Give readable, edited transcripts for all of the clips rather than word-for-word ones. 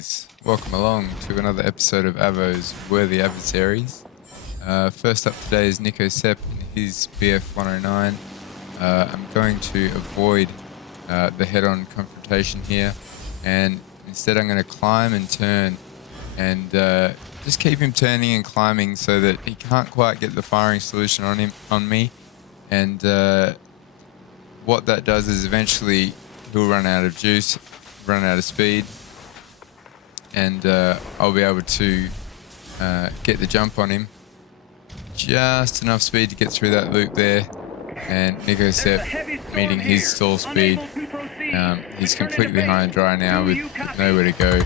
guys, welcome along to another episode of Avo's Worthy Adversaries. First up today is Nicosep in his BF109. I'm going to avoid the head-on confrontation here, and instead I'm going to climb and turn and just keep him turning and climbing so that he can't quite get the firing solution on me. And what that does is eventually he'll run out of juice, run out of speed, and I'll be able to get the jump on him. Just enough speed to get through that loop there, and Nicosep meeting his stall speed. He's completely high and dry now with nowhere to go,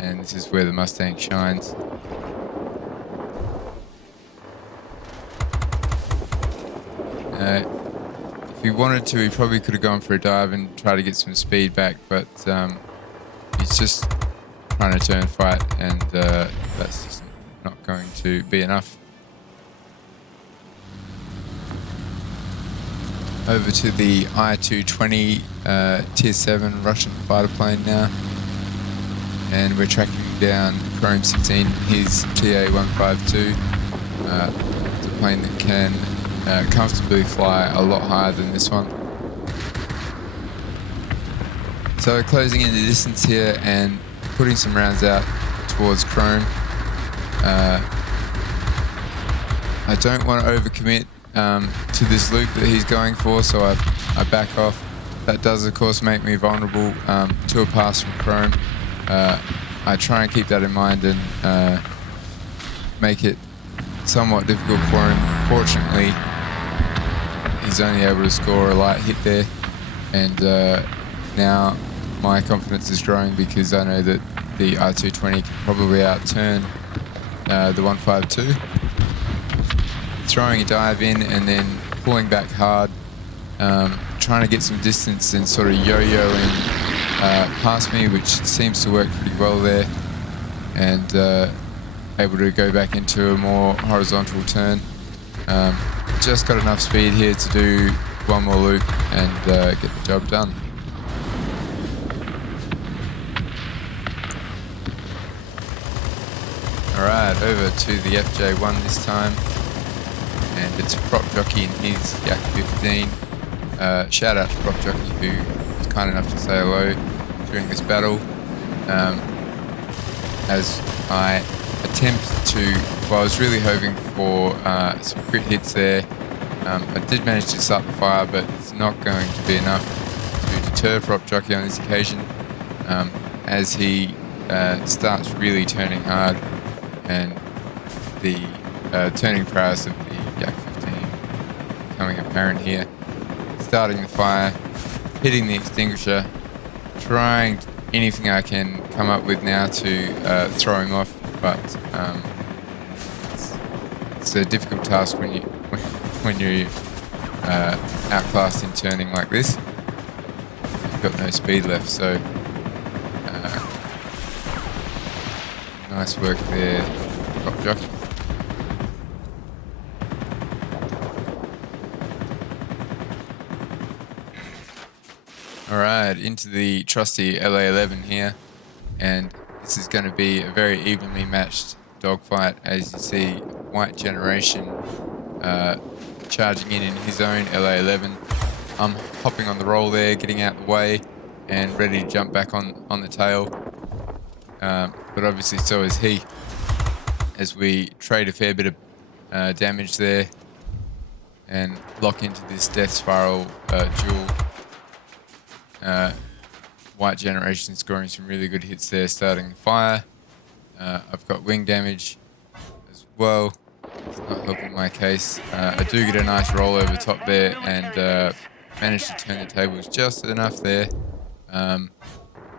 and this is where the Mustang shines. If he wanted to, he probably could have gone for a dive and try to get some speed back, but he's just trying to turn fight, and that's just not going to be enough. Over to the I-220 Tier 7 Russian fighter plane now, and we're tracking down Chrome 16, his TA-152. It's a plane that can comfortably fly a lot higher than this one. So we're closing in the distance here and putting some rounds out towards Chrome. I don't want to overcommit to this loop that he's going for, so I back off. That does of course make me vulnerable to a pass from Chrome. I try and keep that in mind and make it somewhat difficult for him. Fortunately, he's only able to score a light hit there, and now my confidence is growing because I know that the I-220 can probably outturn the 152. Throwing a dive in and then pulling back hard, trying to get some distance and sort of yo-yoing past me, which seems to work pretty well there, and able to go back into a more horizontal turn. Just got enough speed here to do one more loop and get the job done. Alright, over to the FJ1 this time, and it's Prop Jockey in his Jockey 15. Shout out to Prop Jockey, who was kind enough to say hello during this battle. As I attempt to, well, I was really hoping for some crit hits there. I did manage to start the fire, but it's not going to be enough to deter Prop Jockey on this occasion, as he starts really turning hard, and the turning prowess of the Yak 15 becoming apparent here. Starting the fire, hitting the extinguisher, trying anything I can come up with now to throw him off, but it's a difficult task when you're outclassed in turning like this. You've got no speed left, so nice work there, Prop Jockey. Alright, into the trusty LA-11 here, and this is going to be a very evenly matched dogfight. As you see, Whitegeneration charging in his own LA-11. I'm hopping on the roll there, getting out the way, and ready to jump back on the tail. But obviously so is he, as we trade a fair bit of damage there and lock into this death spiral duel. Whitegeneration scoring some really good hits there, starting the fire. I've got wing damage as well. It's not helping my case. I do get a nice roll over top there, and manage to turn the tables just enough there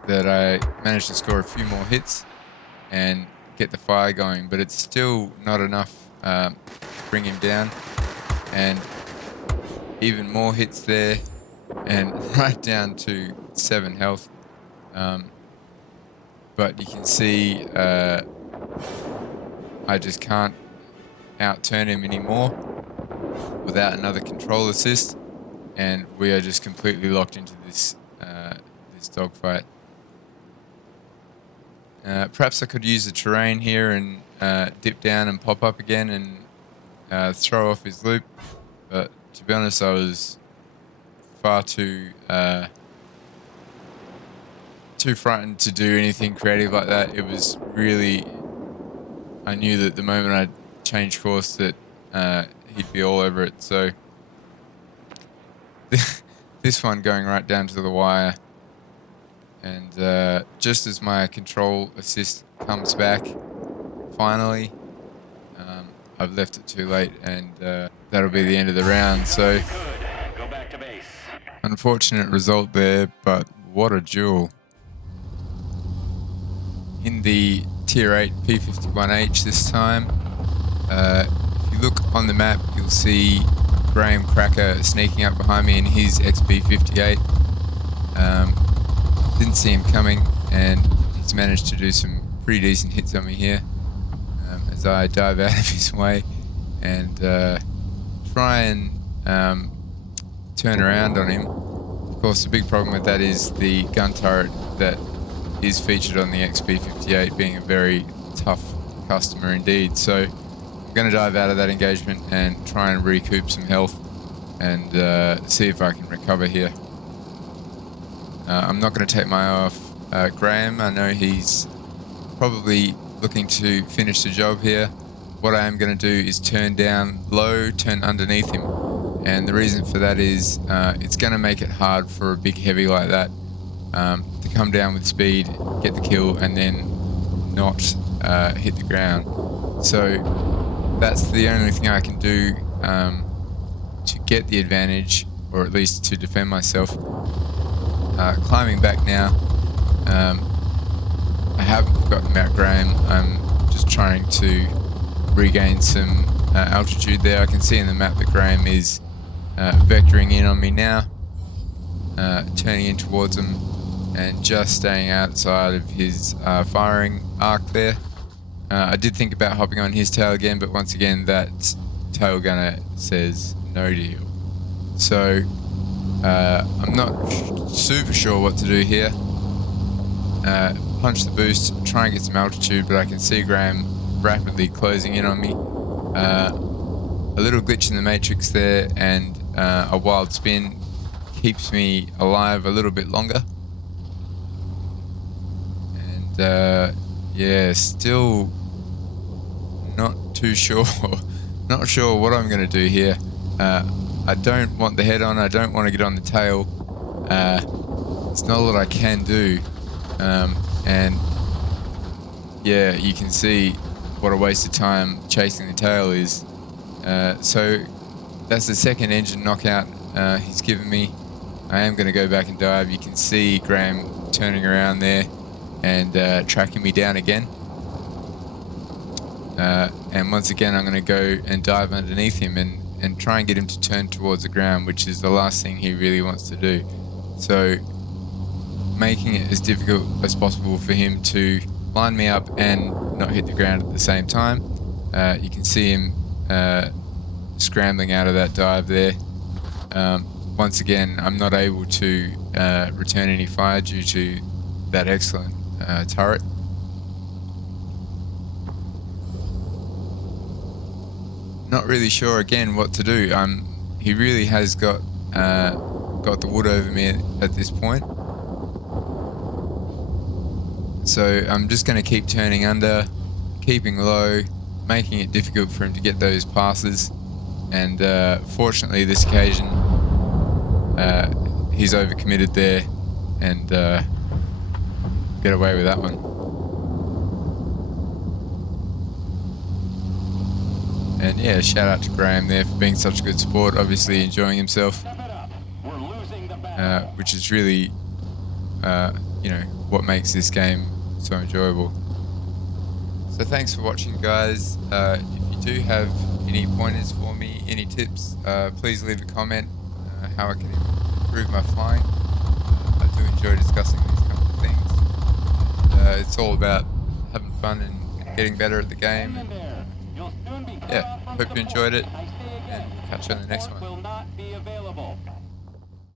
that I managed to score a few more hits and get the fire going, but it's still not enough to bring him down. And even more hits there, and right down to 7 health. But you can see I just can't outturn him anymore without another control assist, and we are just completely locked into this this dogfight. Perhaps I could use the terrain here and dip down and pop up again and throw off his loop. But to be honest, I was far too frightened to do anything creative like that. It was really, I knew that the moment I changed course that he'd be all over it. So this one going right down to the wire. And just as my control assist comes back, finally, I've left it too late, and that'll be the end of the round. So, unfortunate result there, but what a duel. In the Tier 8 P51H this time, if you look on the map, you'll see Graham Cracker sneaking up behind me in his XB58. Didn't see him coming, and he's managed to do some pretty decent hits on me here as I dive out of his way and try and turn around on him. Of course, the big problem with that is the gun turret that is featured on the XB58 being a very tough customer indeed. So I'm going to dive out of that engagement and try and recoup some health and see if I can recover here. I'm not going to take my eye off Graham. I know he's probably looking to finish the job here. What I am going to do is turn down low, turn underneath him. And the reason for that is it's going to make it hard for a big heavy like that to come down with speed, get the kill, and then not hit the ground. So that's the only thing I can do to get the advantage, or at least to defend myself. Climbing back now. I haven't forgotten about Graham. I'm just trying to regain some altitude there. I can see in the map that Graham is vectoring in on me now, turning in towards him and just staying outside of his firing arc there. I did think about hopping on his tail again, but once again that tail gunner says no deal. So I'm not super sure what to do here. Punch the boost, try and get some altitude, but I can see Graham rapidly closing in on me. A little glitch in the matrix there, and a wild spin keeps me alive a little bit longer. And yeah, still not too sure. Not sure what I'm going to do here. I don't want the head on, I don't want to get on the tail. It's not a lot I can do. And yeah, you can see what a waste of time chasing the tail is. So that's the second engine knockout he's given me. I am going to go back and dive. You can see Graham turning around there and tracking me down again. And once again, I'm going to go and dive underneath him and try and get him to turn towards the ground, which is the last thing he really wants to do. So making it as difficult as possible for him to line me up and not hit the ground at the same time. You can see him scrambling out of that dive there. Once again, I'm not able to return any fire due to that excellent turret. Not really sure again what to do. He really has got the wood over me at this point. So I'm just going to keep turning under, keeping low, making it difficult for him to get those passes. And fortunately this occasion he's overcommitted there and get away with that one. And yeah, shout out to Graham there for being such a good sport, obviously enjoying himself, which is really, you know, what makes this game so enjoyable. So thanks for watching, guys. If you do have any pointers for me, any tips, please leave a comment how I can improve my flying. I do enjoy discussing these kind of things. It's all about having fun and getting better at the game. And, yeah, hope you enjoyed it, and catch you on the next one.